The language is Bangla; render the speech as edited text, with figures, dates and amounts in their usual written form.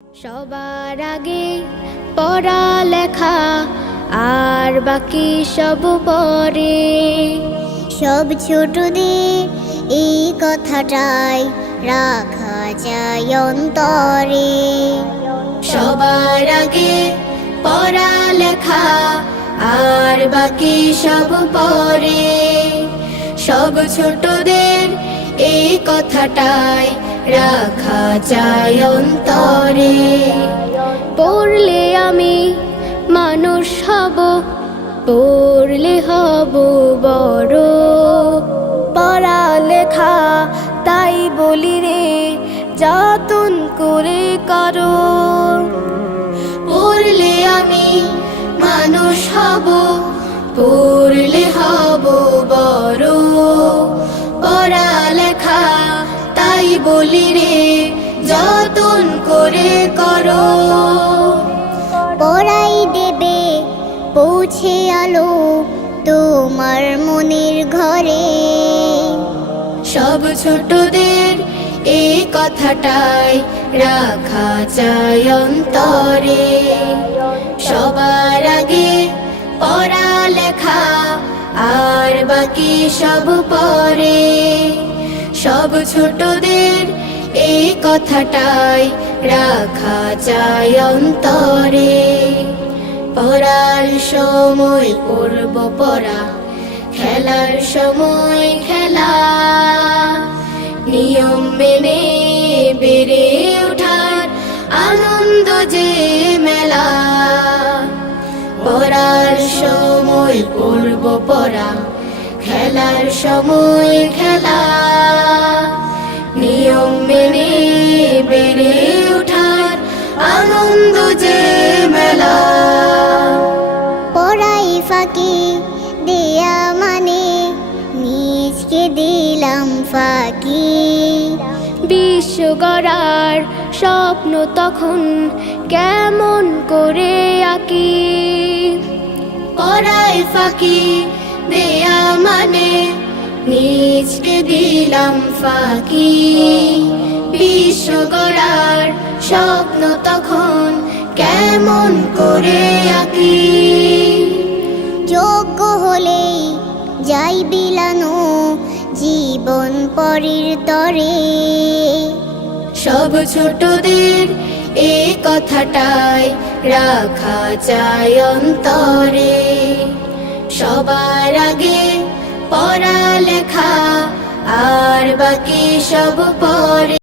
সবার আগে পড়ালেখা আর বাকি সব পরে। সব ছোটদের এই কথাটাই রাখা যায় অন্তরে। সবার আগে পড়ালেখা আর বাকি সব পরে। সব ছোটদের এই কথাটাই রাখা যায় অন্তরে। পড়লে আমি মানুষ হব, পড়লে হব বড়। পড়ালেখা তাই বলি রে, যতন করে করো। পড়লে আমি মানুষ হব, পড়লে হব বড়। পড়ালেখা তাই বলি রে, যতন করে করো। পড়াই দেবে পৌঁছে আলো তোমার মনের ঘরে। সব ছোটদের এই কথাটাই রাখা যায় অন্তরে। সবার আগে পড়ালেখা আর বাকি সব পরে। সব ছোটদের এই কথাটাই রাখা যায় অন্তরে। পড়ার সময় পড়ব পড়া, খেলার সময় খেলা। নিয়ম মেনে বেড়ে ওঠার আনন্দ যে মেলা। পড়ার সময় পড়ব পড়া, খেলার সময় খেলা। নিয়ম মেনে বেড়ে ওঠার আনন্দ যে মেলা। পড়াই ফাঁকি দেয়া মানে নিজকে দিলাম ফাঁকি। বিশ্ব গড়ার স্বপ্ন তখন কেমন করে আঁকি। পড়ায় ফাঁকি দেয়া মানে নিজকে দিলাম ফাঁকি। বিশ্ব গড়ার স্বপ্ন তখন কেমন করে আঁকি। যোগ্য হলেই যাই বিলানো জীবন পরের তরে। সব ছোটদের এই কথাটাই রাখা যায় অন্তরে। সবার আগে পড়ালেখা আর বাকি সব পরে।